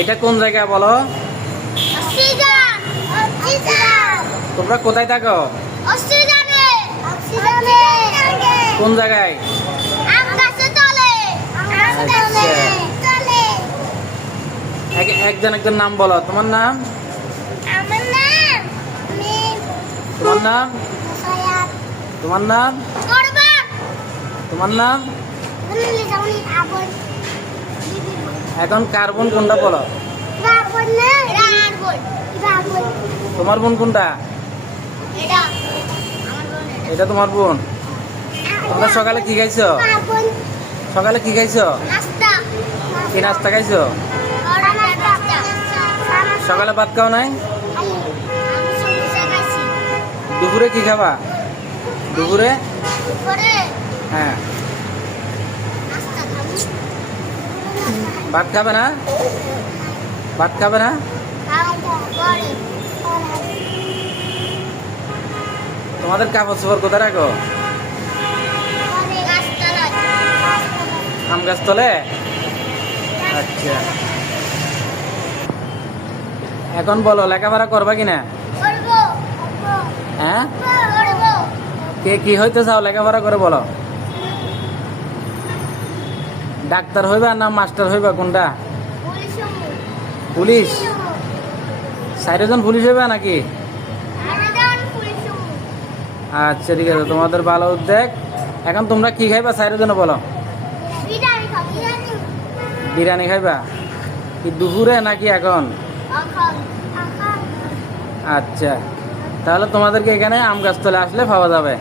এটা কোন জায়গা বলো? তোমরা কোথায় থাকো? কোন জায়গায়? একজন একজন নাম বলো। তোমার নাম? তোমার নাম? তোমার নাম? তোমার নাম? এখন কার বোন কোনটা বলো? তোমার বোন কোনটা? এটা তোমার বোন। তোমরা সকালে কি খাইছো? সকালে কি খাইছো? কি নাস্তা খাইছো? সকালে ভাত খাও নাই? দুপুরে কি খাবা? দুপুরে? হ্যাঁ, ভাত খাবে না? ভাত খাবে না? তোমাদের কাপড় চোপড় কোথায় রাখো? আম গাছ তলে? আচ্ছা, এখন বলো লেখাপড়া করবা কিনা? হ্যাঁ, কে কি হইতে চাও লেখাপড়া করে বলো? ডাক্তার হইবা না মাস্টার হইবা, কোনটা? পুলিশ? 4 জন পুলিশ হইবা নাকি? আচ্ছা ঠিক আছে, তোমাদের ভালো উদ্যোগ। এখন তোমরা কি খাইবা 4 জনে বলো? বিরিয়ানি খাইবা? কি দুপুরে নাকি এখন? আচ্ছা, তাহলে তোমাদেরকে এখানে আম গাছতলে আসলে পাওয়া যাবে।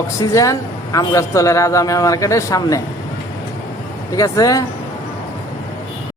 অক্সিজেন আম গাছতলে, রাজা মিয়া মার্কেটের সামনে। ঠিক আছে।